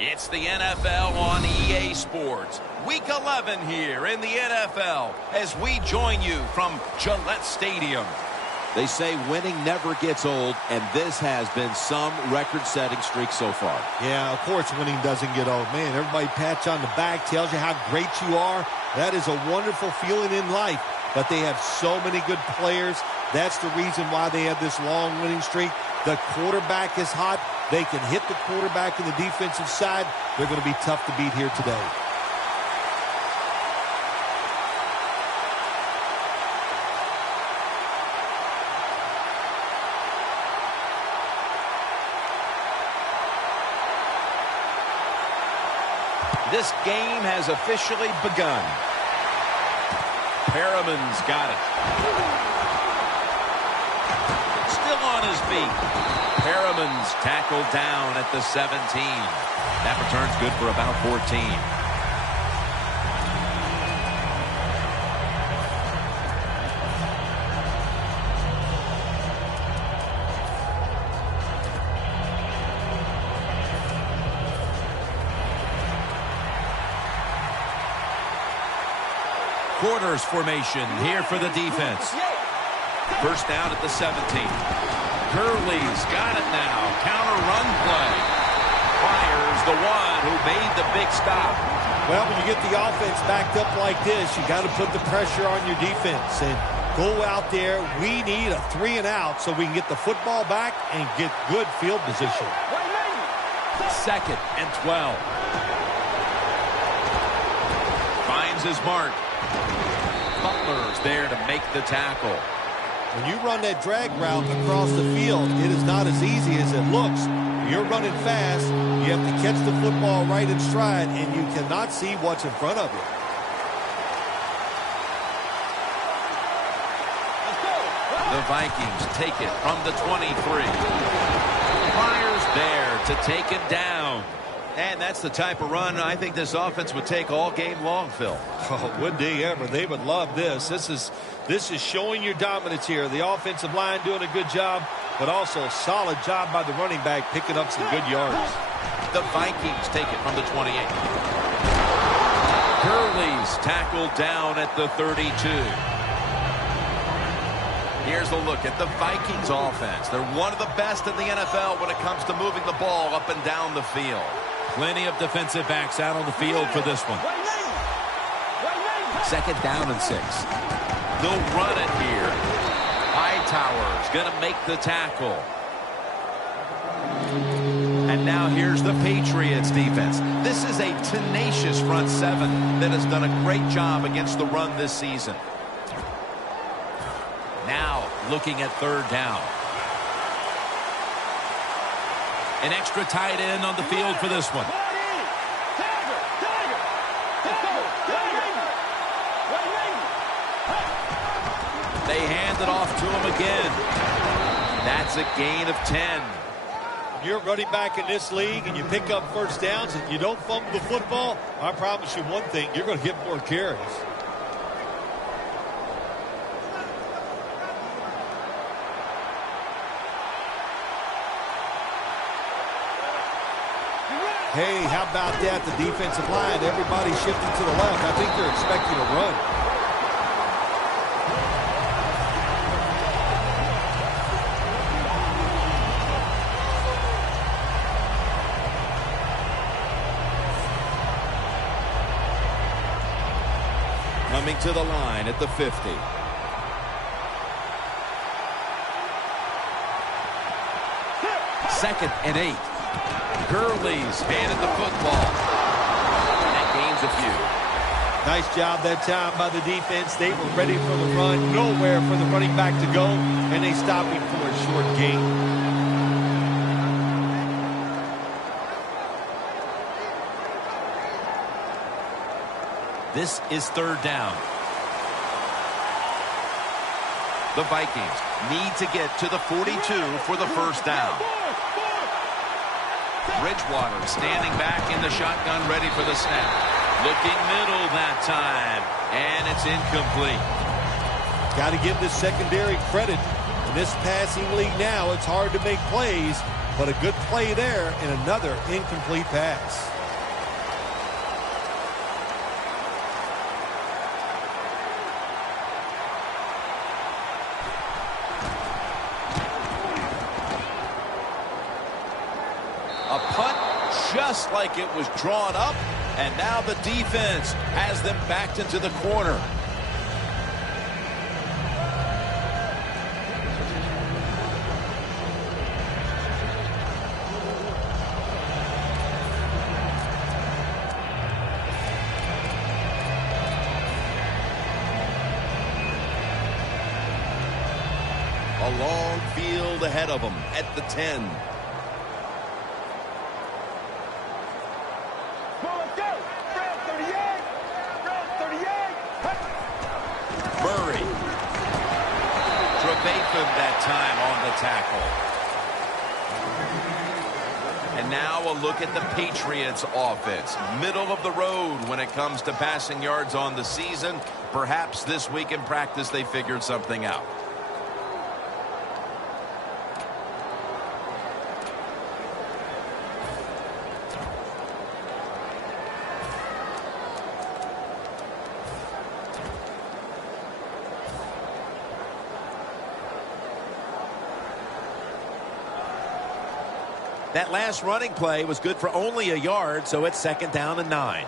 It's the NFL on EA Sports. Week 11 here in the NFL as we join you from Gillette Stadium. They say winning never gets old, and this has been some record-setting streak so far. Yeah, of course winning doesn't get old. Man, everybody pats you on the back, tells you how great you are. That is a wonderful feeling in life. But they have so many good players. That's the reason why they have this long winning streak. The quarterback is hot. They can hit the quarterback in the defensive side. They're going to be tough to beat here today. This game has officially begun. Perriman's got it. Still on his feet. Perriman's tackled down at the 17. That return's good for about 14. Quarters formation here for the defense. First down at the 17. Gurley's got it now. Counter run play. Fires the one who made the big stop. Well, when you get the offense backed up like this, you got to put the pressure on your defense and go out there. We need a 3 and out so we can get the football back and get good field position. 2nd and 12. Finds his mark. Butler's there to make the tackle. When you run that drag route across the field, it is not as easy as it looks. You're running fast. You have to catch the football right in stride, and you cannot see what's in front of you. The Vikings take it from the 23. Fires there to take him down. And that's the type of run I think this offense would take all game long, Phil. Oh, would they ever? They would love this. This is showing your dominance here. The offensive line doing a good job, but also a solid job by the running back picking up some good yards. The Vikings take it from the 28. Gurley's tackled down at the 32. Here's a look at the Vikings offense. They're one of the best in the NFL when it comes to moving the ball up and down the field. Plenty of defensive backs out on the field for this one. 2nd down and 6. They'll run it here. Hightower's going to make the tackle. And now here's the Patriots defense. This is a tenacious front 7 that has done a great job against the run this season. Now looking at 3rd down. An extra tight end on the field for this one. They hand it off to him again. That's a gain of 10. You're running back in this league and you pick up first downs and you don't fumble the football, I promise you one thing, you're going to get more carries. Hey, how about that? The defensive line, everybody shifting to the left. I think they're expecting a run. Coming to the line at the 50. Second and 8. Gurley's handed the football. That gains a few. Nice job that time by the defense. They were ready for the run. Nowhere for the running back to go. And they stopped him for a short gain. This is 3rd down. The Vikings need to get to the 42 for the first down. Bridgewater standing back in the shotgun, ready for the snap. Looking middle that time, and it's incomplete. Got to give this secondary credit. In this passing league now, it's hard to make plays, but a good play there and another incomplete pass. A punt just like it was drawn up, and now the defense has them backed into the corner. A long field ahead of them at the 10. Murray. Trevathan that time on the tackle. And now a look at the Patriots offense. Middle of the road when it comes to passing yards on the season. Perhaps this week in practice they figured something out. That last running play was good for only a yard, so it's 2nd down and 9.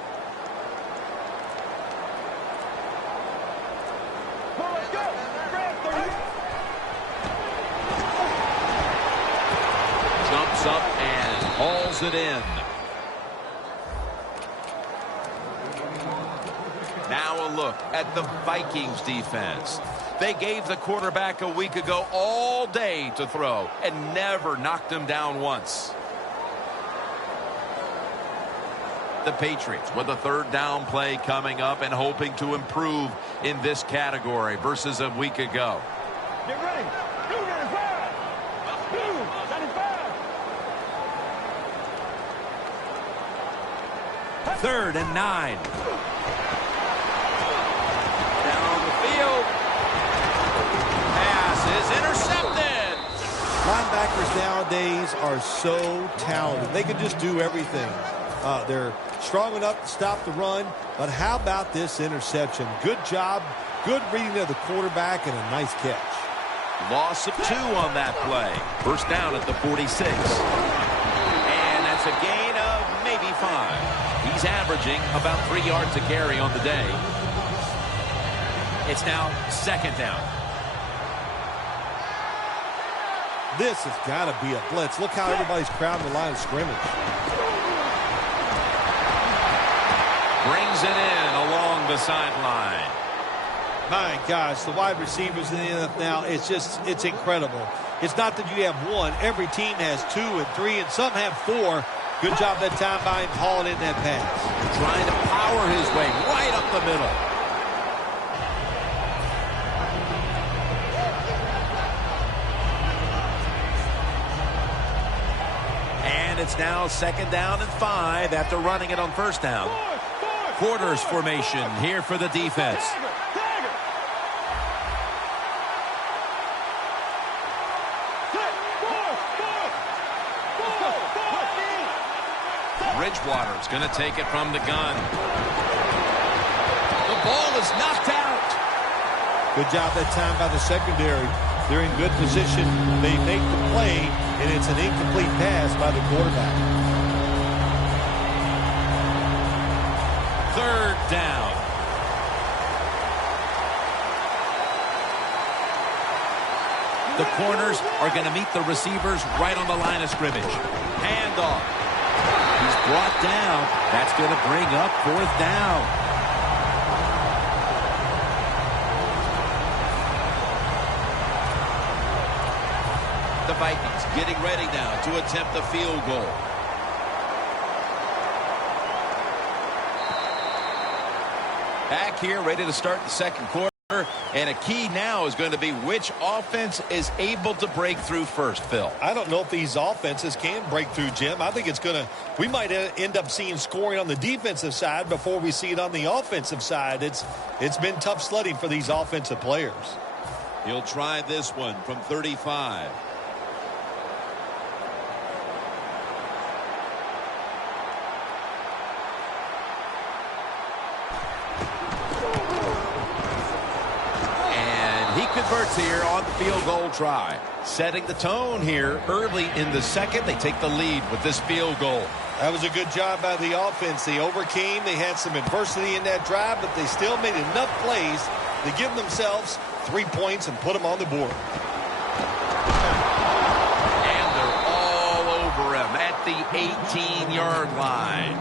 Jumps up and hauls it in. Now a look at the Vikings defense. They gave the quarterback a week ago all day to throw and never knocked him down once. The Patriots with a 3rd down play coming up and hoping to improve in this category versus a week ago. Get ready. Blue 95. Blue 95. 3rd and 9. Down the field. Pass is intercepted. Linebackers nowadays are so talented. They can just do everything. They're strong enough to stop the run, but how about this interception? Good job, good reading of the quarterback, and a nice catch. Loss of 2 on that play. 1st down at the 46. And that's a gain of maybe 5. He's averaging about 3 yards a carry on the day. It's now 2nd down. This has got to be a blitz. Look how everybody's crowding the line of scrimmage. Brings it in along the sideline. My gosh, the wide receivers in the NFL now, it's incredible. It's not that you have one. Every team has 2 and 3, and some have 4. Good job that time by him hauling in that pass. Trying to power his way right up the middle. And it's now 2nd down and 5 after running it on 1st down. Quarters formation here for the defense. Bridgewater's going to take it from the gun. The ball is knocked out. Good job that time by the secondary. They're in good position. They make the play, and it's an incomplete pass by the quarterback. 3rd down. The corners are going to meet the receivers right on the line of scrimmage. Handoff. He's brought down. That's going to bring up 4th down. The Vikings getting ready now to attempt the field goal. Back here, ready to start the 2nd quarter. And a key now is going to be which offense is able to break through first, Phil. I don't know if these offenses can break through, Jim. I think we might end up seeing scoring on the defensive side before we see it on the offensive side. It's been tough sledding for these offensive players. He'll try this one from 35. And he converts here on the field goal try. Setting the tone here early in the second. They take the lead with this field goal. That was a good job by the offense. They overcame. They had some adversity in that drive, but they still made enough plays to give themselves 3 points and put them on the board. And they're all over him at the 18-yard line.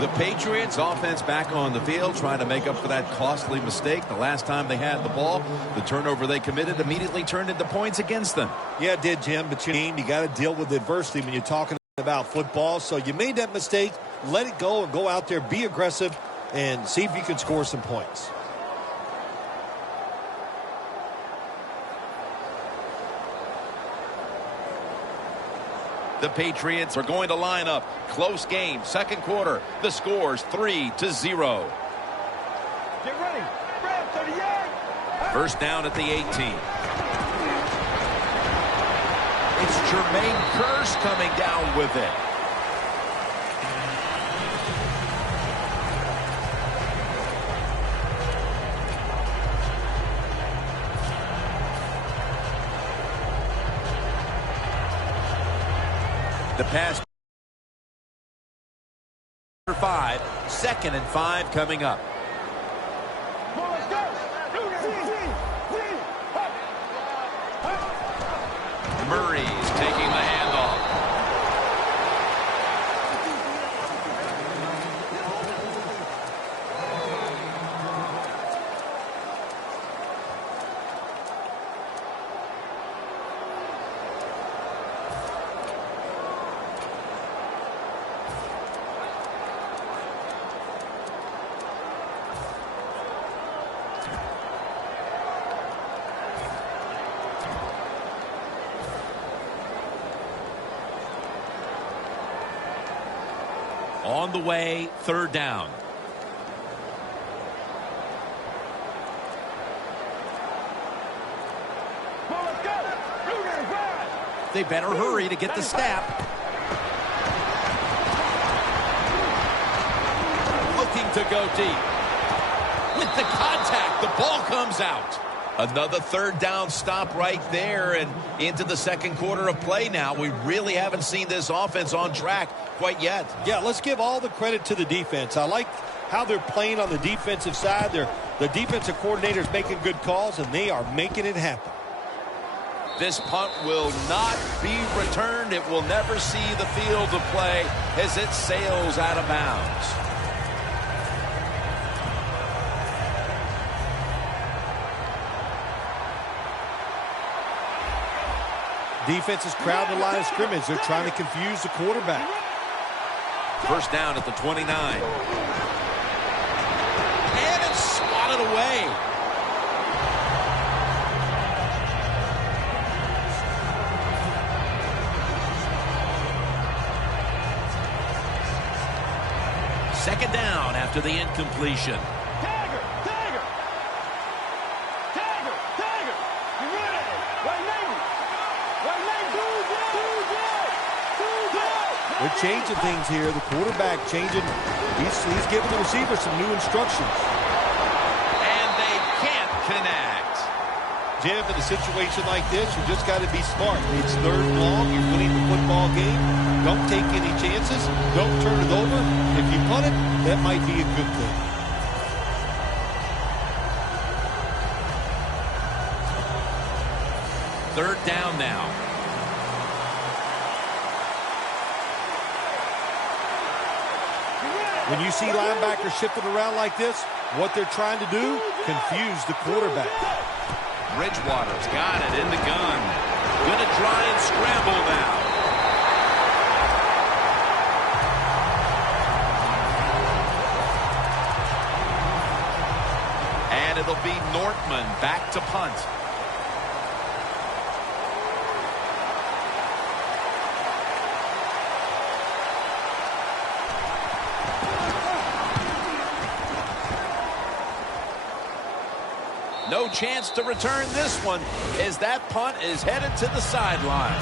The Patriots offense back on the field trying to make up for that costly mistake. The last time they had the ball, the turnover they committed immediately turned into points against them. Yeah, it did, Jim, but you got to deal with adversity when you're talking about football. So you made that mistake, let it go and go out there, be aggressive, and see if you can score some points. The Patriots are going to line up. Close game, second quarter. The score's 3-0. Get ready. Grab 38. First down at the 18. It's Jermaine Kearse coming down with it. The pass. 5, 2nd and 5 coming up. Come on, let's go. Murray's taking the handoff. On the way, third down. Come on, let's go. They better hurry to get the snap. Looking to go deep. With the contact, the ball comes out. Another third down stop right there and into the second quarter of play now. We really haven't seen this offense on track quite yet. Yeah, let's give all the credit to the defense. I like how they're playing on the defensive side. The defensive coordinator's making good calls, and they are making it happen. This punt will not be returned. It will never see the field of play as it sails out of bounds. Defense is crowding the line of scrimmage. They're trying to confuse the quarterback. First down at the 29. And it's swatted away. Second down after the incompletion. Tiger, Tiger. Tiger, Tiger. You ready? White Navy. White Navy. They're changing things here. The quarterback changing. He's giving the receiver some new instructions. And they can't connect. Jim, in a situation like this, you just got to be smart. It's third and long. You're winning the football game. Don't take any chances. Don't turn it over. If you punt it, that might be a good thing. Third down now. When you see linebackers shifting around like this, what they're trying to do, confuse the quarterback. Bridgewater's got it in the gun. Gonna try and scramble now. And it'll be Nortman back to punt. No chance to return this one as that punt is headed to the sidelines.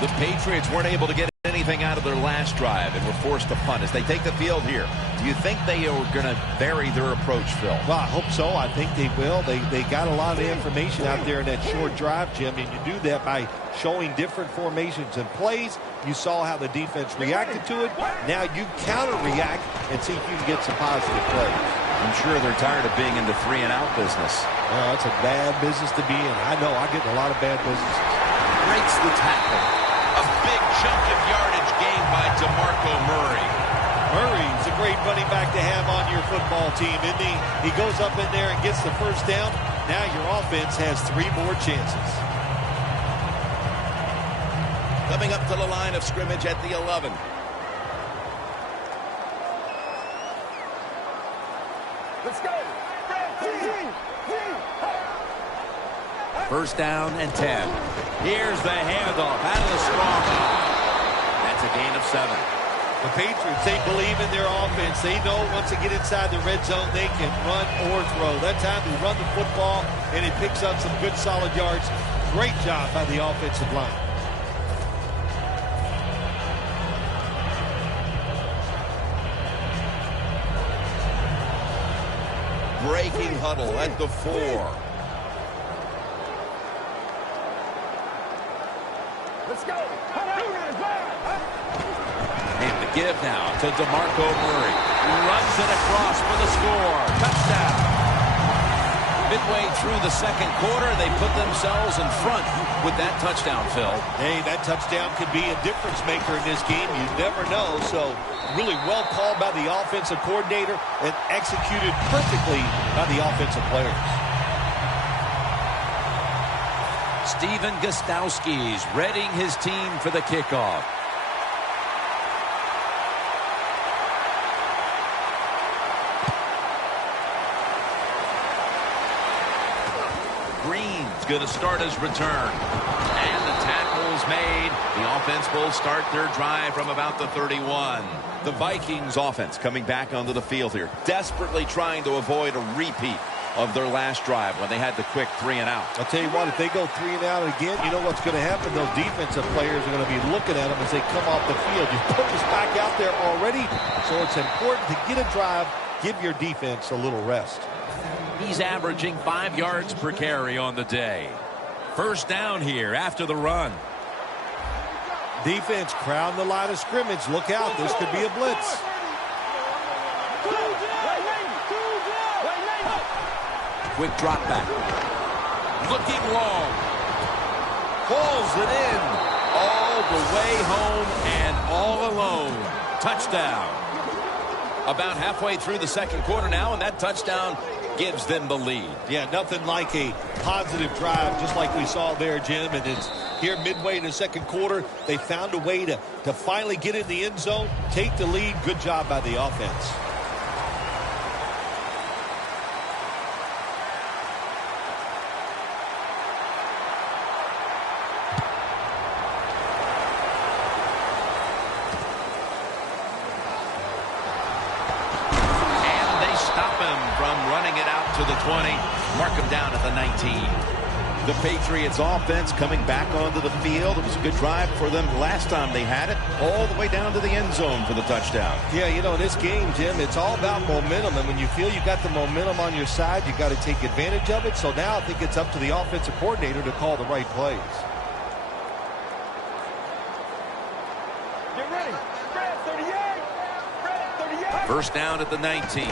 The Patriots weren't able to get anything out of their last drive and were forced to punt as they take the field here. Do you think they are going to vary their approach, Phil? Well, I hope so. I think they will. They got a lot of information out there in that short drive, Jim, and you do that by showing different formations and plays. You saw how the defense reacted to it. Now you counter-react and see if you can get some positive plays. I'm sure they're tired of being in the 3-and-out business. Well, it's a bad business to be in. I know. I get in a lot of bad businesses. Breaks the tackle. A big chunk of yardage gained by DeMarco Murray. Murray's a great running back to have on your football team, isn't he? He goes up in there and gets the first down. Now your offense has 3 more chances. Coming up to the line of scrimmage at the 11. Let's go. First down and 10. Here's the handoff out of the strong line. That's a gain of 7. The Patriots, they believe in their offense. They know once they get inside the red zone, they can run or throw. That time they run the football, and it picks up some good solid yards. Great job by the offensive line. Breaking huddle at the 4. Let's go. And the give now to DeMarco Murray. Runs it across for the score. Touchdown. Midway through the second quarter, they put themselves in front with that touchdown, Phil. Hey, that touchdown could be a difference maker in this game. You never know. So really well called by the offensive coordinator and executed perfectly by the offensive players. Stephen Gostkowski's readying his team for the kickoff. Green's going to start his return. And the tackle's made. The offense will start their drive from about the 31. The Vikings offense coming back onto the field here, desperately trying to avoid a repeat of their last drive when they had the quick 3-and-out. I'll tell you what, if they go 3-and-out again, you know what's going to happen? Those defensive players are going to be looking at them as they come off the field. You put this back out there already, so it's important to get a drive, give your defense a little rest. He's averaging 5 yards per carry on the day. First down here after the run. Defense crowding the line of scrimmage. Look out, this could be a blitz. Quick drop back. Looking long. Pulls it in. All the way home and all alone. Touchdown. About halfway through the second quarter now, and that touchdown gives them the lead. Yeah, nothing like a positive drive just like we saw there, Jim. And it's here midway in the second quarter. They found a way to finally get in the end zone, take the lead. Good job by the offense. To the 20, mark him down at the 19. The Patriots offense coming back onto the field. It was a good drive for them last time they had it, all the way down to the end zone for the touchdown. Yeah, you know, in this game, Jim, it's all about momentum, and when you feel you got the momentum on your side, you got to take advantage of it. So now I think it's up to the offensive coordinator to call the right plays. Get ready. Fred, 38. Fred, 38. First down at the 19.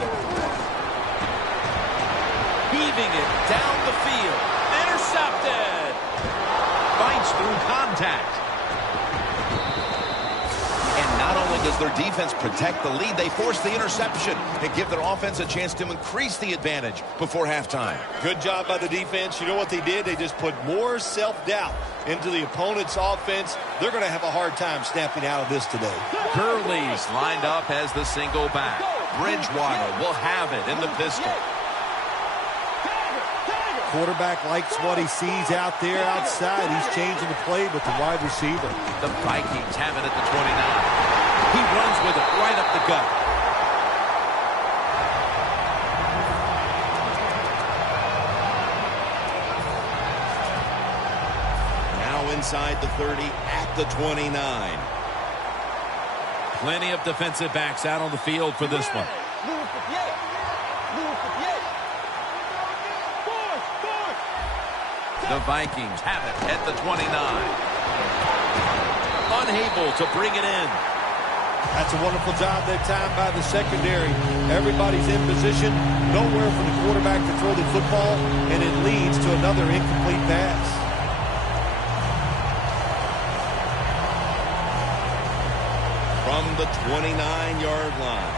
Heaving it down the field. Intercepted. Fights through contact. And not only does their defense protect the lead, they force the interception and give their offense a chance to increase the advantage before halftime. Good job by the defense. You know what they did? They just put more self-doubt into the opponent's offense. They're going to have a hard time snapping out of this today. Gurley's lined up as the single back. Bridgewater will have it in the pistol. Quarterback likes what he sees out there outside. He's changing the play with the wide receiver. The Vikings have it at the 29. He runs with it right up the gut. inside the 30 at the 29. Plenty of defensive backs out on the field for this one. The Vikings have it at the 29. Unable to bring it in. That's a wonderful job that time by the secondary. Everybody's in position, nowhere for the quarterback to throw the football, and it leads to another incomplete pass. From the 29-yard line.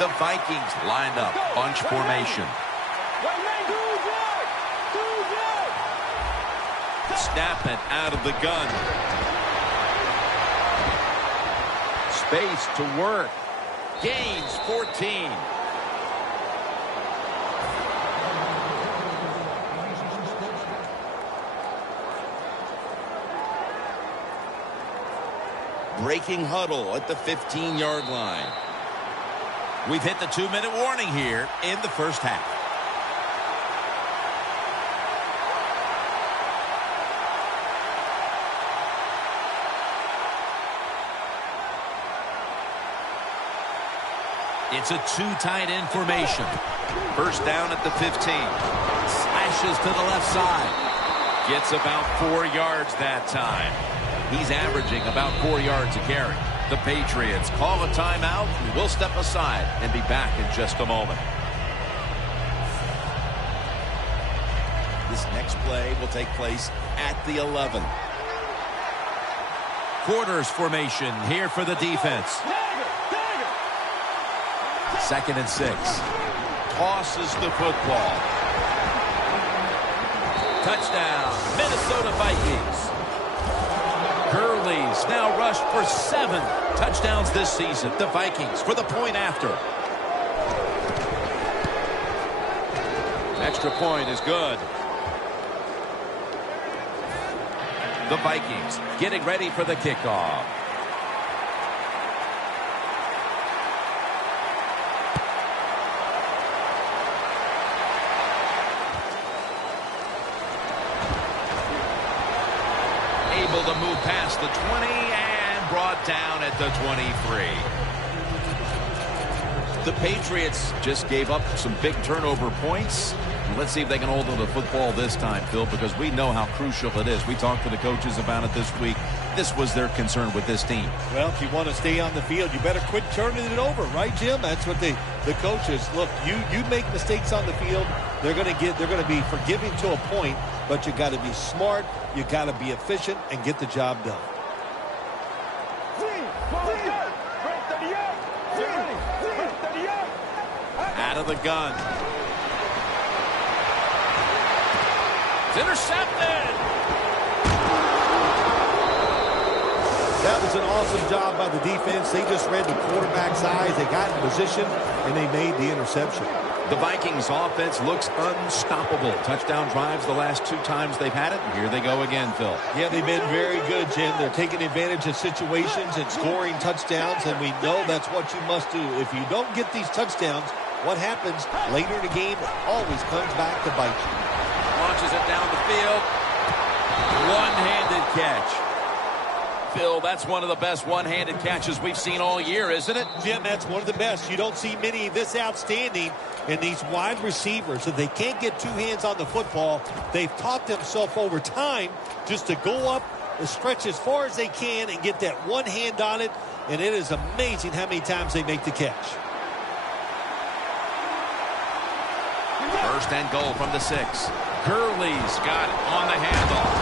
The Vikings lined up, bunch formation. Snapping out of the gun. Space to work. Gains 14. Breaking huddle at the 15-yard line. We've hit the 2-minute warning here in the first half. It's a two-tight end formation. First down at the 15. Slashes to the left side. Gets about 4 yards that time. He's averaging about 4 yards a carry. The Patriots call a timeout. We'll step aside and be back in just a moment. This next play will take place at the 11. Quarters formation here for the defense. 2nd and 6. Tosses the football. Touchdown, Minnesota Vikings. Gurley's now rushed for 7 touchdowns this season. The Vikings for the point after. Extra point is good. The Vikings getting ready for the kickoff. Able to move past the 20 and brought down at the 23. The Patriots just gave up some big turnover points. Let's see if they can hold on to the football this time, Phil, because we know how crucial it is. We talked to the coaches about it this week. This was their concern with this team. Well, if you want to stay on the field, you better quit turning it over, right, Jim? That's what the coaches look. You make mistakes on the field, they're going to be forgiving to a point, but you got to be smart, you got to be efficient, and get the job done. Out of the gun. It's intercepted. That was an awesome job by the defense. They just read the quarterback's eyes. They got in position, and they made the interception. The Vikings offense looks unstoppable. Touchdown drives the last 2 times they've had it. And here they go again, Phil. Yeah, they've been very good, Jim. They're taking advantage of situations and scoring touchdowns, and we know that's what you must do. If you don't get these touchdowns, what happens later in the game always comes back to bite you. Launches it down the field. One-handed catch. Phil, that's one of the best one-handed catches we've seen all year, isn't it? Jim, that's one of the best. You don't see many this outstanding. And these wide receivers, if they can't get 2 hands on the football, they've taught themselves over time just to go up and stretch as far as they can and get that one hand on it. And it is amazing how many times they make the catch. First and goal from the 6. Gurley's got it on the handoff.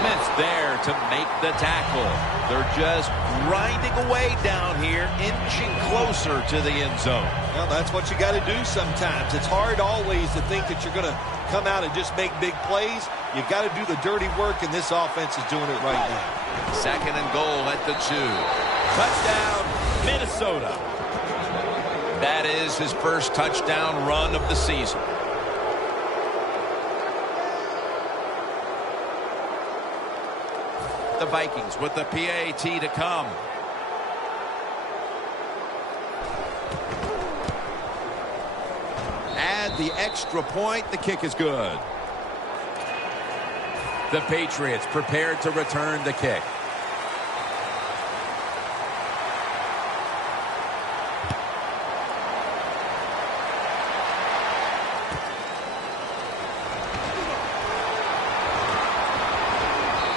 Smith there to make the tackle. They're just grinding away down here, inching closer to the end zone. Well, that's what you got to do sometimes. It's hard always to think that you're going to come out and just make big plays. You got to do the dirty work, and this offense is doing it right now. 2nd and goal at the 2. Touchdown, Minnesota. That is his first touchdown run of the season. The Vikings with the PAT to come. Add the extra point. The kick is good. The Patriots prepared to return the kick.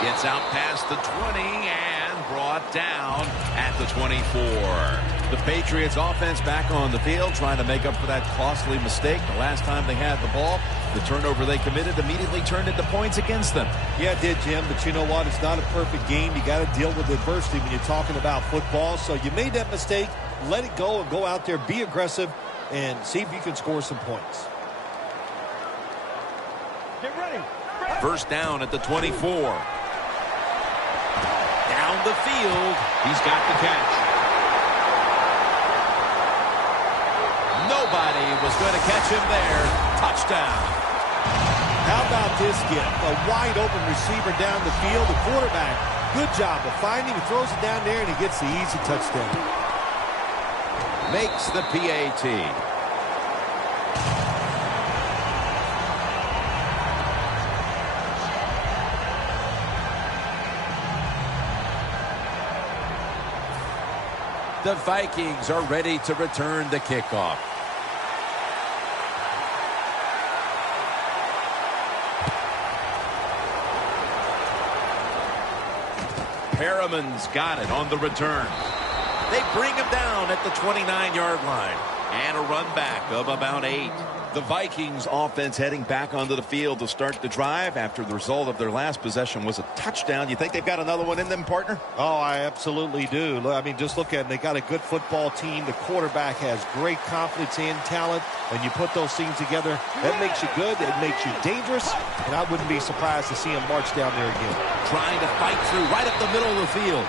Gets out past the 20 and brought down at the 24. The Patriots offense back on the field trying to make up for that costly mistake. The last time they had the ball, the turnover they committed immediately turned into points against them. Yeah, it did, Jim, but you know what? It's not a perfect game. You got to deal with adversity when you're talking about football. So you made that mistake, let it go and go out there, be aggressive, and see if you can score some points. Get ready. First down at the 24. Down the field. He's got the catch. Nobody was going to catch him there. Touchdown. How about this gift? A wide open receiver down the field. The quarterback, good job of finding him. He throws it down there and he gets the easy touchdown. Makes the PAT. The Vikings are ready to return the kickoff. Perriman's got it on the return. They bring him down at the 29-yard line. And a run back of about 8. The Vikings offense heading back onto the field to start the drive after the result of their last possession was a touchdown. You think they've got another one in them, partner? Oh, I absolutely do. I mean, just look at it. They got a good football team. The quarterback has great confidence and talent. When you put those things together, that makes you good. It makes you dangerous. And I wouldn't be surprised to see him march down there again. Trying to fight through right up the middle of the field.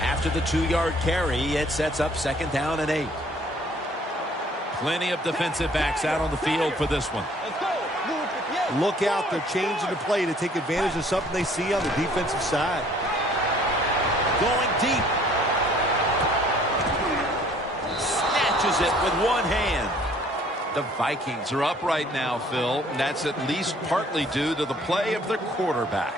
After the 2-yard carry, it sets up second down and 8. Plenty of defensive backs out on the field for this one. Let's go. Move 58. Look out. They're changing the play to take advantage of something they see on the defensive side. Going deep. Snatches it with one hand. The Vikings are up right now, Phil, and that's at least partly due to the play of their quarterback.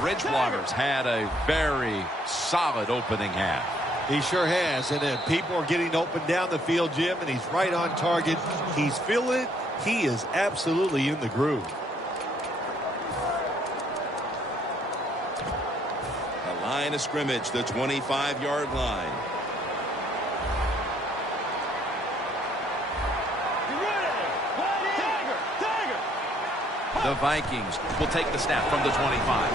Bridgewater's had a very solid opening half. He sure has. And then people are getting open down the field, Jim, and he's right on target. He's feeling it. He is absolutely in the groove. The line of scrimmage, the 25-yard line. The Vikings will take the snap from the 25.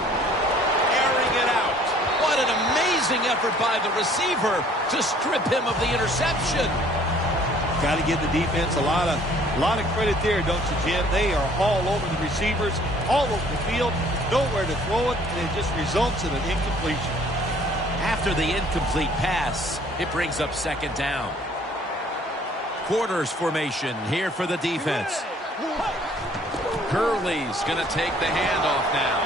Airing it out. What an amazing effort by the receiver to strip him of the interception. Got to give the defense a lot of credit there, don't you, Jim? They are all over the receivers, all over the field, nowhere to throw it, and it just results in an incompletion. After the incomplete pass, it brings up second down. Quarters formation here for the defense. Gurley's going to take the handoff now.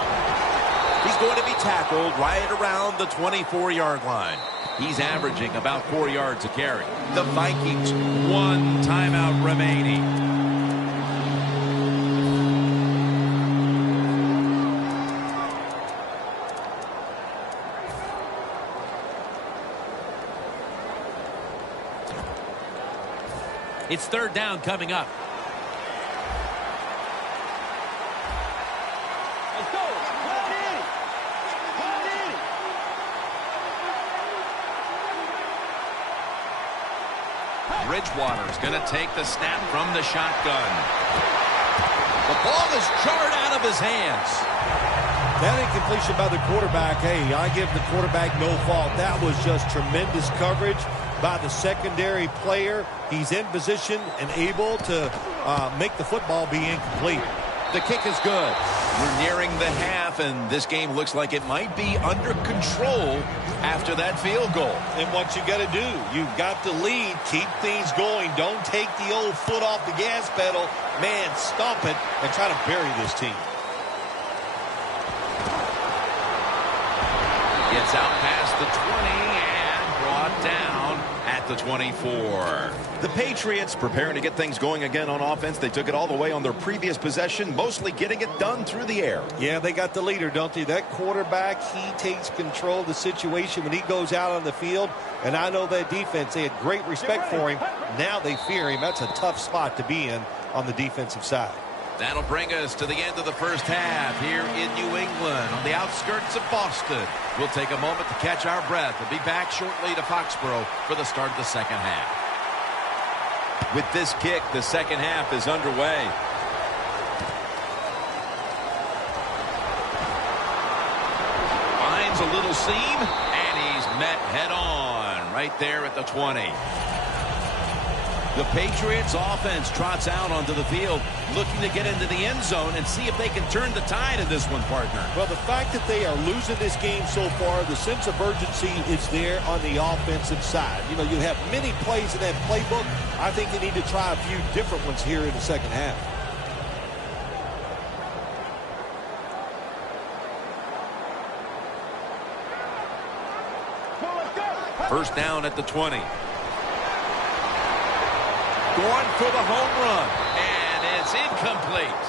He's going to be tackled right around the 24-yard line. He's averaging about 4 yards a carry. The Vikings, 1 timeout remaining. It's third down coming up. Bridgewater's going to take the snap from the shotgun. The ball is jarred out of his hands. That incompletion by the quarterback, hey, I give the quarterback no fault. That was just tremendous coverage by the secondary player. He's in position and able to make the football be incomplete. The kick is good. We're nearing the half, and this game looks like it might be under control after that field goal. And what you got to do, you've got to lead, keep things going. Don't take the old foot off the gas pedal. Man, stomp it and try to bury this team. the 24. The Patriots preparing to get things going again on offense. They took it all the way on their previous possession, mostly getting it done through the air. Yeah, they got the leader, don't they? That quarterback, he takes control of the situation when he goes out on the field. And I know that defense, they had great respect for him. Now they fear him. That's a tough spot to be in on the defensive side. That'll bring us to the end of the first half here in New England on the outskirts of Boston. We'll take a moment to catch our breath. We'll be back shortly to Foxborough for the start of the second half. With this kick, the second half is underway. Finds a little seam, and he's met head on right there at the 20. The Patriots offense trots out onto the field, looking to get into the end zone and see if they can turn the tide in this one, partner. Well, the fact that they are losing this game so far, the sense of urgency is there on the offensive side. You know, you have many plays in that playbook. I think they need to try a few different ones here in the second half. First down at the 20. Going for the home run, and it's incomplete.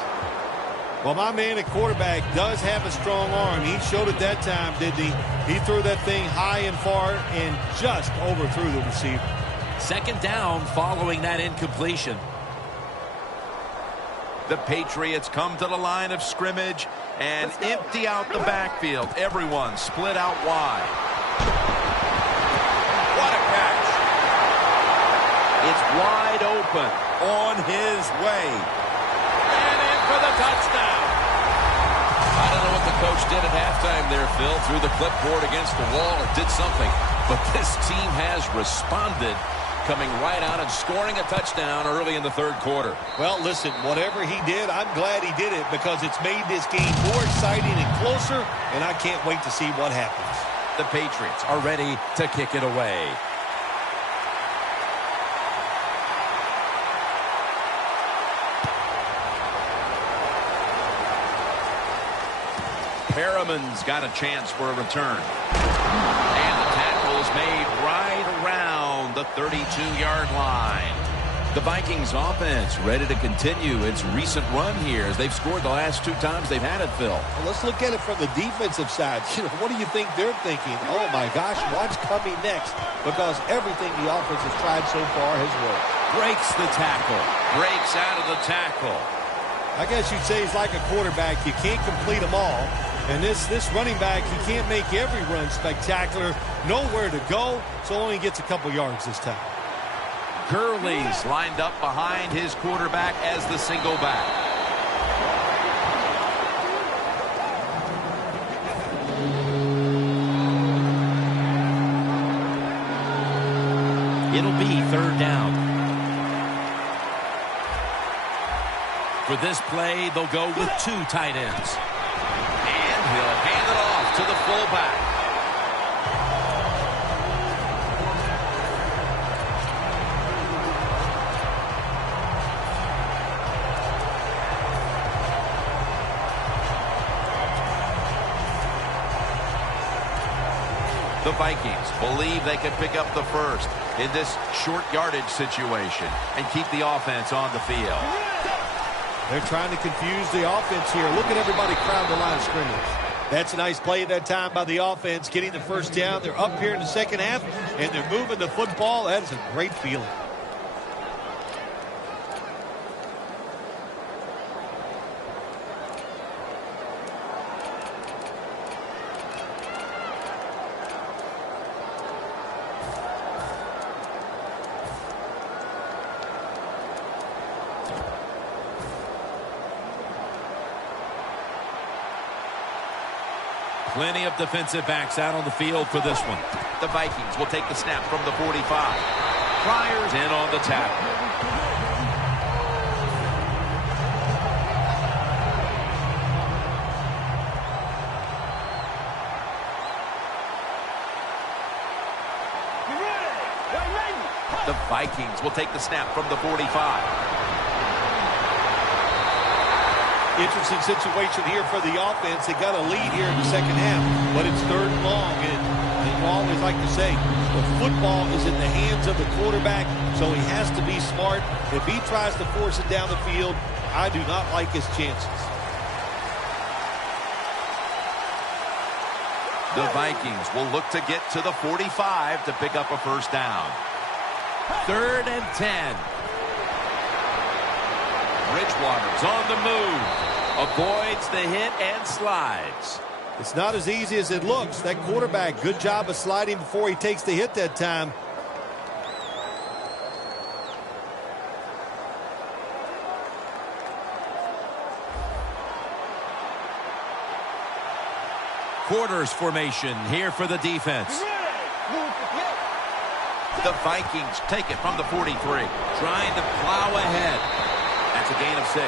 Well, my man at quarterback does have a strong arm. He showed it that time, didn't he? He threw that thing high and far and just overthrew the receiver. Second down following that incompletion. The Patriots come to the line of scrimmage and empty out the backfield. Everyone split out wide. What a catch. It's wide open on his way. And in for the touchdown. I don't know what the coach did at halftime there, Phil. Threw the clipboard against the wall or did something. But this team has responded, coming right out and scoring a touchdown early in the third quarter. Well, listen, whatever he did, I'm glad he did it because it's made this game more exciting and closer, and I can't wait to see what happens. The Patriots are ready to kick it away. Perriman's got a chance for a return. And the tackle is made right around the 32-yard line. The Vikings offense ready to continue its recent run here as they've scored the last two times they've had it, Phil. Well, let's look at it from the defensive side. You know, what do you think they're thinking? Oh, my gosh, what's coming next? Because everything the offense has tried so far has worked. Breaks the tackle. Breaks out of the tackle. I guess you'd say he's like a quarterback. You can't complete them all. And this running back, he can't make every run spectacular. Nowhere to go, so only gets a couple yards this time. Gurley's lined up behind his quarterback as the single back. It'll be third down. For this play, they'll go with two tight ends. And he'll hand it off to the fullback. The Vikings believe they can pick up the first in this short yardage situation and keep the offense on the field. They're trying to confuse the offense here. Look at everybody crowd the line of scrimmage. That's a nice play at that time by the offense, getting the first down. They're up here in the second half, and they're moving the football. That is a great feeling. Plenty of defensive backs out on the field for this one. The Vikings will take the snap from the 45. Pryor's in on the tackle. The Vikings will take the snap from the 45. Interesting situation here for the offense. They got a lead here in the second half, but it's third and long, and And you always like to say, the football is in the hands of the quarterback, so he has to be smart. If he tries to force it down the field, I do not like his chances. The Vikings will look to get to the 45 to pick up a first down. 3rd and 10. Bridgewater's on the move. Avoids the hit and slides. It's not as easy as it looks. That quarterback, good job of sliding before he takes the hit that time. Quarters formation here for the defense. The Vikings take it from the 43. Trying to plow ahead. That's a gain of 6.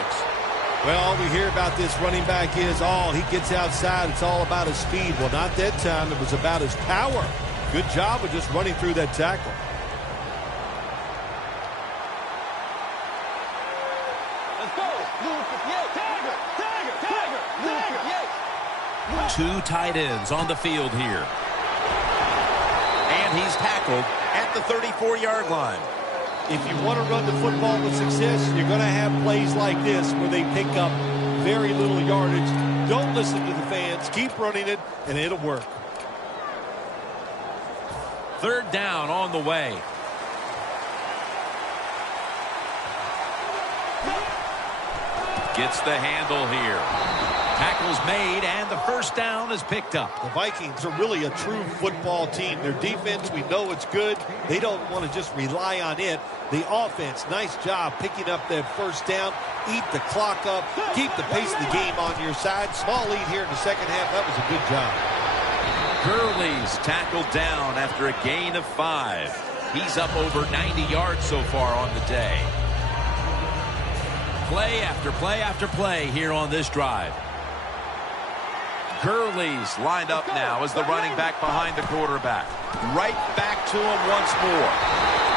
Well, all we hear about this running back is, he gets outside. It's all about his speed. Well, not that time. It was about his power. Good job of just running through that tackle. Let's go. Tiger. 2 tight ends on the field here. And he's tackled at the 34-yard line. If you want to run the football with success, you're going to have plays like this where they pick up very little yardage. Don't listen to the fans. Keep running it, and it'll work. 3rd down on the way. Gets the handle here. Tackle's made, and the first down is picked up. The Vikings are really a true football team. Their defense, we know it's good. They don't want to just rely on it. The offense, nice job picking up that first down. Eat the clock up. Keep the pace of the game on your side. Small lead here in the second half. That was a good job. Gurley's tackled down after a gain of 5. He's up over 90 yards so far on the day. Play after play after play here on this drive. Gurley's lined up now as the running back behind the quarterback. Right back to him once more.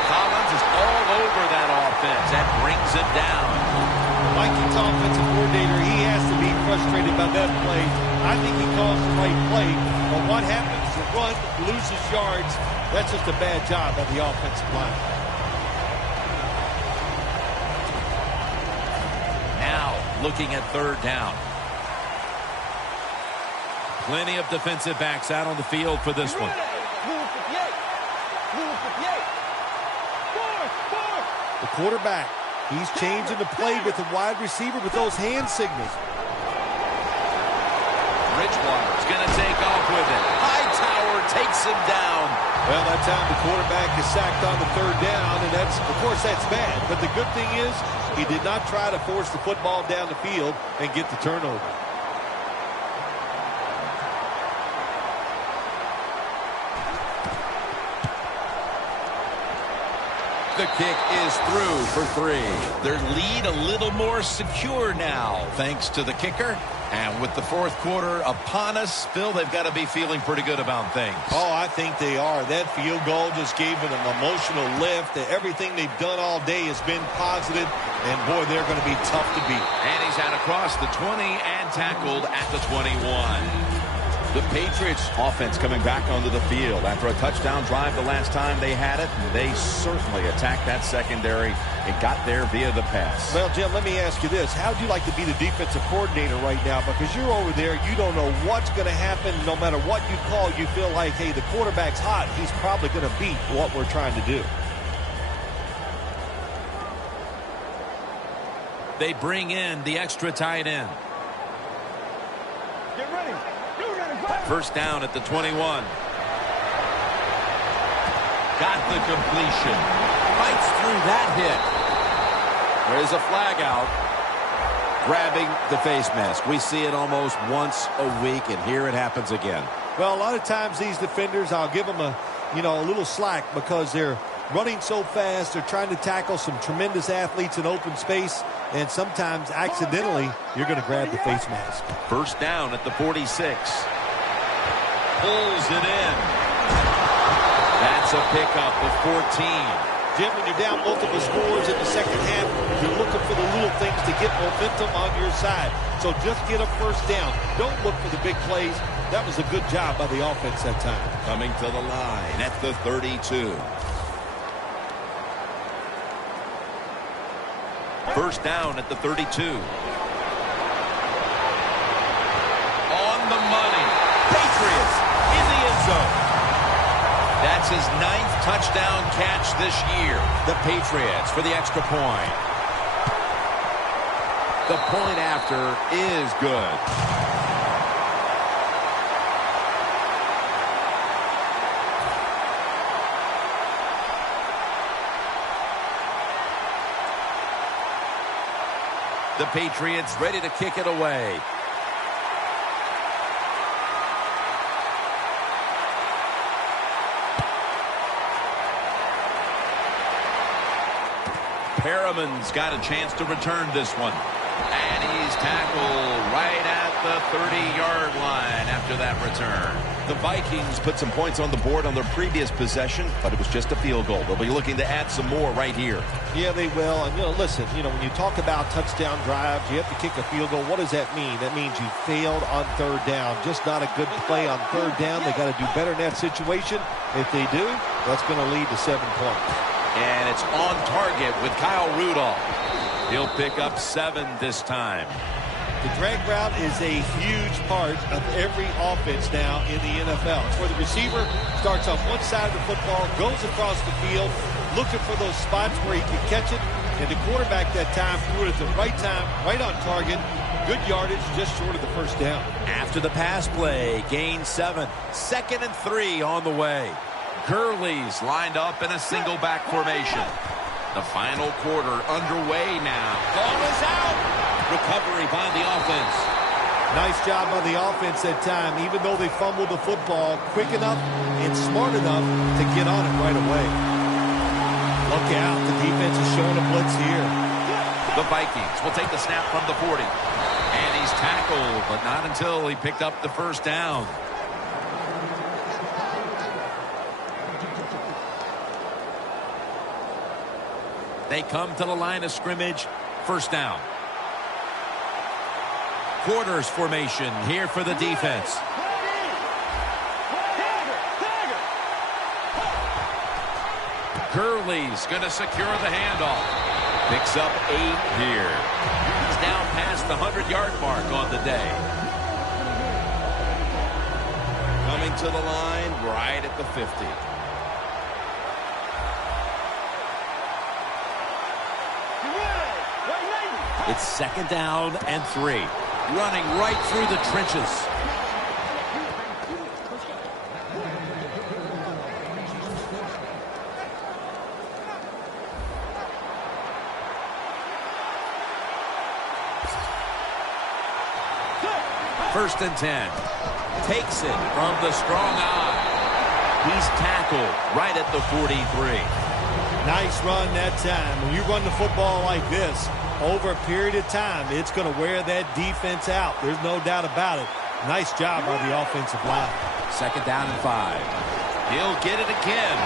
Collins is all over that offense and brings it down. Vikings offensive coordinator, he has to be frustrated by that play. I think he calls the right play, but what happens? The run loses yards. That's just a bad job by the offensive line. Now looking at 3rd down. Plenty of defensive backs out on the field for this one. The quarterback, he's changing the play with the wide receiver with those hand signals. Bridgewater's going to take off with it. Hightower takes him down. Well, that time the quarterback is sacked on the 3rd down, and of course, that's bad. But the good thing is he did not try to force the football down the field and get the turnover. The kick is through for 3. Their lead a little more secure now, thanks to the kicker. And with the 4th quarter upon us, Phil, they've got to be feeling pretty good about things. Oh, I think they are. That field goal just gave it an emotional lift. Everything they've done all day has been positive, and boy, they're going to be tough to beat. And he's out across the 20 and tackled at the 21. The Patriots offense coming back onto the field after a touchdown drive the last time they had it. They certainly attacked that secondary and got there via the pass. Well, Jim, let me ask you this. How would you like to be the defensive coordinator right now? Because you're over there, you don't know what's going to happen. No matter what you call, you feel like, hey, the quarterback's hot. He's probably going to beat what we're trying to do. They bring in the extra tight end. Get ready. First down at the 21. Got the completion. Fights through that hit. There is a flag out. Grabbing the face mask. We see it almost once a week, and here it happens again. Well, a lot of times these defenders, I'll give them a little slack because they're running so fast. They're trying to tackle some tremendous athletes in open space, and sometimes accidentally you're going to grab the face mask. First down at the 46. Pulls it in. That's a pickup of 14. Jim, when you're down multiple scores in the second half, you're looking for the little things to get momentum on your side. So just get a first down. Don't look for the big plays. That was a good job by the offense that time. Coming to the line at the 32. First down at the 32. On the money. Patriots in the end zone. That's his 9th touchdown catch this year. The Patriots for the extra point. The point after is good. The Patriots ready to kick it away. Perriman's got a chance to return this one. And he's tackled right at the 30-yard line after that return. The Vikings put some points on the board on their previous possession, but it was just a field goal. They'll be looking to add some more right here. Yeah, they will. And, listen, when you talk about touchdown drives, you have to kick a field goal. What does that mean? That means you failed on third down. Just not a good play on third down. They got to do better in that situation. If they do, that's going to lead to 7 points. And it's on target with Kyle Rudolph. He'll pick up 7 this time. The drag route is a huge part of every offense now in the NFL. It's where the receiver starts on one side of the football, goes across the field, looking for those spots where he can catch it. And the quarterback that time threw it at the right time, right on target. Good yardage, just short of the first down. After the pass play, gain 7. 2nd and 3 on the way. Gurley's lined up in a single back formation. The final quarter underway now. Ball is out. Recovery by the offense. Nice job by the offense that time. Even though they fumbled the football, quick enough and smart enough to get on it right away. Look out. The defense is showing a blitz here. The Vikings will take the snap from the 40. And he's tackled, but not until he picked up the first down. They come to the line of scrimmage. First down. Quarters formation here for the defense. Gurley's going to secure the handoff. Picks up 8 here. He's now past the 100-yard mark on the day. Coming to the line right at the 50. It's 2nd down and 3. Running right through the trenches. First and 10. Takes it from the strong eye. He's tackled right at the 43. Nice run that time. When you run the football like this, over a period of time, it's going to wear that defense out. There's no doubt about it. Nice job by the offensive line. 2nd down and 5. He'll get it again.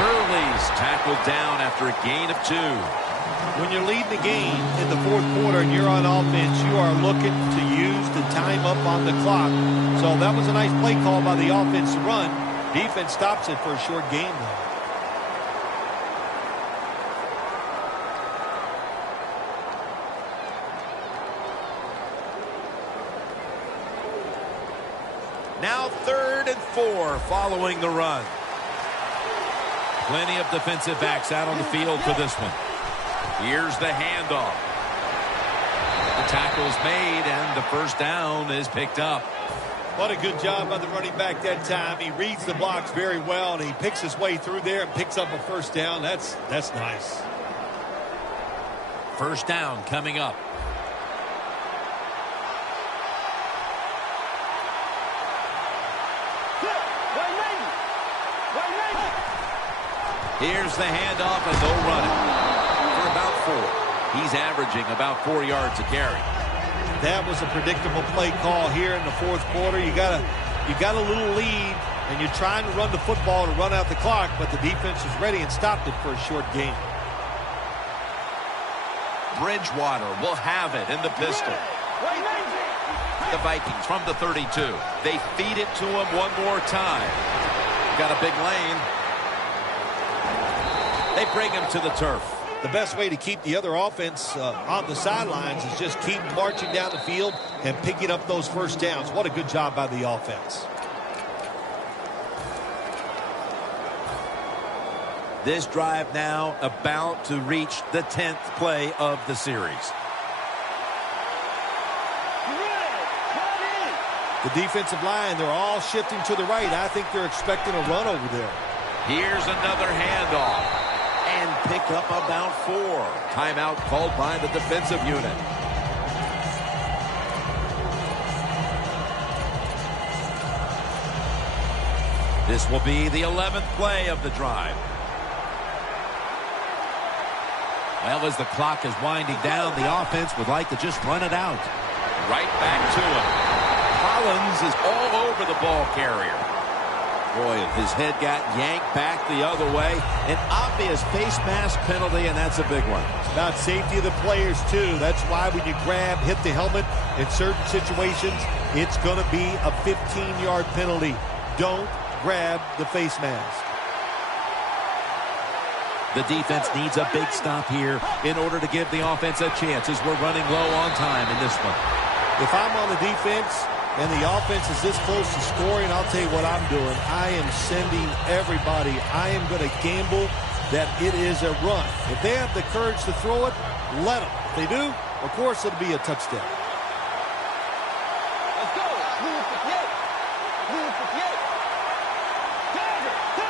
Gurley's tackled down after a gain of 2. When you're leading the game in the fourth quarter and you're on offense, you are looking to use the time up on the clock. So that was a nice play call by the offense to run. Defense stops it for a short gain, though. Now 3rd and 4 following the run. Plenty of defensive backs out on the field for this one. Here's the handoff. The tackle's made and the first down is picked up. What a good job by the running back that time. He reads the blocks very well and he picks his way through there and picks up a first down. That's nice. First down coming up. Here's the handoff, and they'll run it for about 4. He's averaging about 4 yards a carry. That was a predictable play call here in the fourth quarter. You got a little lead, and you're trying to run the football to run out the clock, but the defense was ready and stopped it for a short gain. Bridgewater will have it in the pistol. The Vikings from the 32. They feed it to him one more time. Got a big lane. They bring him to the turf. The best way to keep the other offense on the sidelines is just keep marching down the field and picking up those first downs. What a good job by the offense. This drive now about to reach the 10th play of the series. The defensive line, they're all shifting to the right. I think they're expecting a run over there. Here's another handoff. And pick up about 4. Timeout called by the defensive unit. This will be the 11th play of the drive. Well, as the clock is winding down, the offense would like to just run it out. Right back to him. Collins is all over the ball carrier. Boy, his head got yanked back the other way. An obvious face mask penalty, and that's a big one. It's about safety of the players, too. That's why when you grab, hit the helmet in certain situations, it's going to be a 15-yard penalty. Don't grab the face mask. The defense needs a big stop here in order to give the offense a chance as we're running low on time in this one. If I'm on the defense and the offense is this close to scoring, I'll tell you what I'm doing. I am sending everybody. I am going to gamble that it is a run. If they have the courage to throw it, let them. If they do, of course it'll be a touchdown. Let's go. Move 58. Move 58. Tiger.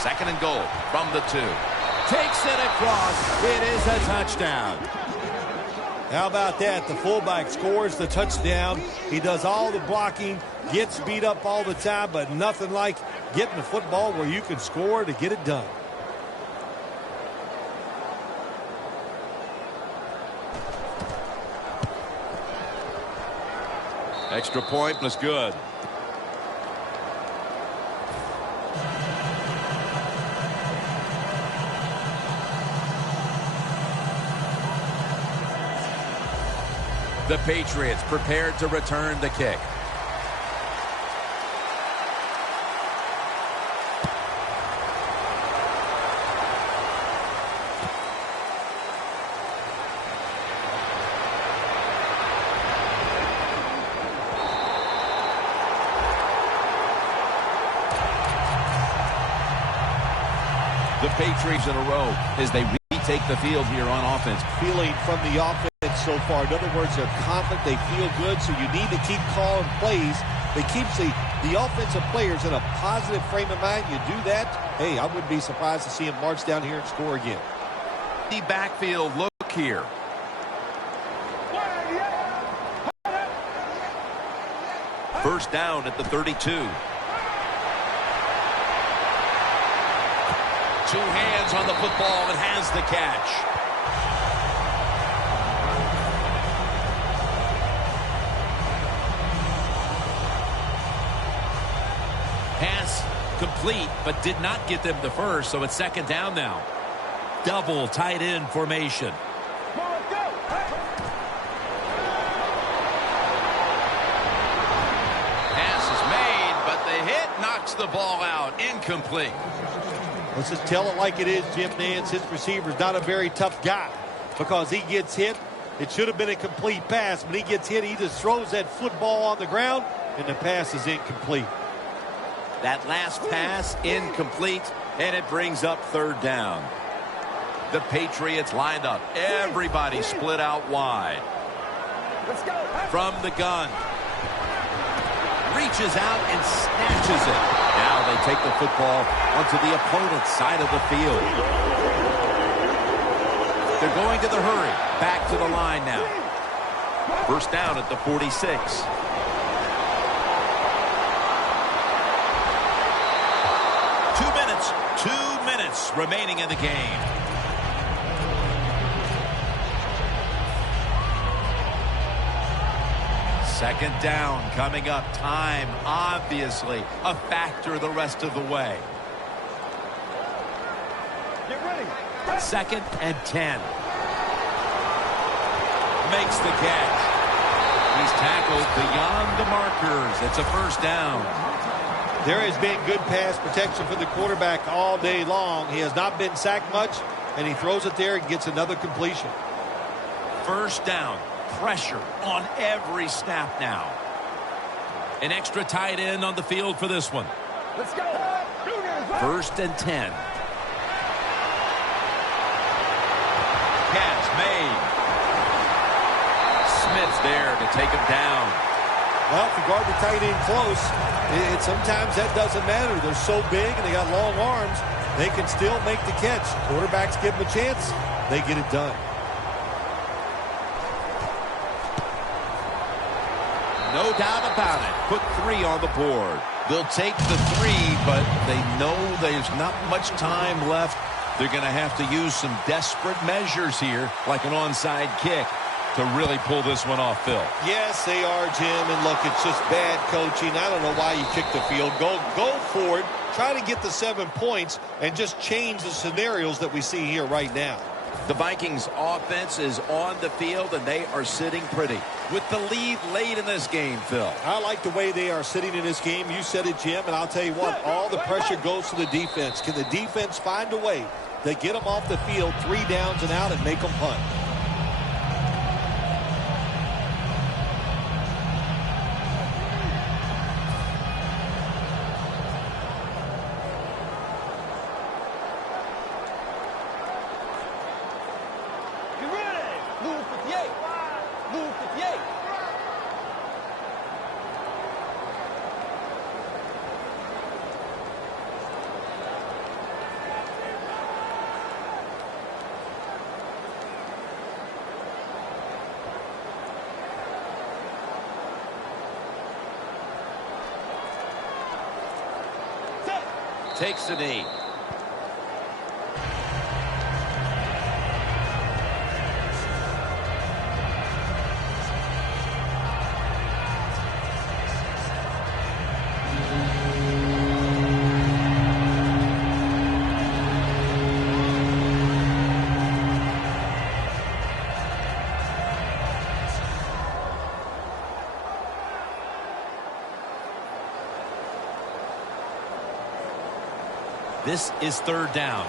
Second and goal from the 2. Takes it across. It is a touchdown. How about that? The fullback scores the touchdown. He does all the blocking, gets beat up all the time, but nothing like getting the football where you can score to get it done. Extra point was good. The Patriots prepared to return the kick. The Patriots in a row as they retake the field here on offense. Feeling from the offense so far. In other words, they're confident, they feel good, so you need to keep calling plays. It keeps the offensive players in a positive frame of mind. You do that, hey, I wouldn't be surprised to see them march down here and score again. The backfield look here. First down at the 32. 2 hands on the football and has the catch. Pass complete, but did not get them the first, so it's second down now. Double tight end formation. Pass is made, but the hit knocks the ball out. Incomplete. Let's just tell it like it is, Jim Nance. His receiver's not a very tough guy because he gets hit. It should have been a complete pass. When he gets hit, he just throws that football on the ground, and the pass is incomplete. That last pass incomplete, and it brings up third down. The Patriots lined up. Everybody split out wide. Let's go. From the gun. Reaches out and snatches it. Now they take the football onto the opponent's side of the field. They're going to the hurry. Back to the line now. First down at the 46. 2 minutes remaining in the game. Second down coming up. Time, obviously, a factor the rest of the way. Get ready. Second and 10. Makes the catch. he's tackled beyond the markers. It's a first down. There has been good pass protection for the quarterback all day long. He has not been sacked much, and he throws it there and gets another completion. First down. Pressure on every snap now. An extra tight end on the field for this one. Let's go. First and 10. Catch made. Smith there to take him down. Well, if you guard the tight end close, sometimes that doesn't matter. They're so big and they got long arms, they can still make the catch. Quarterbacks give them a chance, they get it done. No doubt about it. Put 3 on the board. They'll take the 3, but they know there's not much time left. They're going to have to use some desperate measures here, like an onside kick, to really pull this one off, Phil. Yes, they are, Jim. And look, it's just bad coaching. I don't know why you kicked the field goal. Go for it. Try to get the 7 points and just change the scenarios that we see here right now. The Vikings offense is on the field, and they are sitting pretty with the lead late in this game, Phil. I like the way they are sitting in this game. You said it, Jim, and I'll tell you what, all the pressure goes to the defense. Can the defense find a way to get them off the field 3 downs and out and make them punt? Takes the knee. This is third down.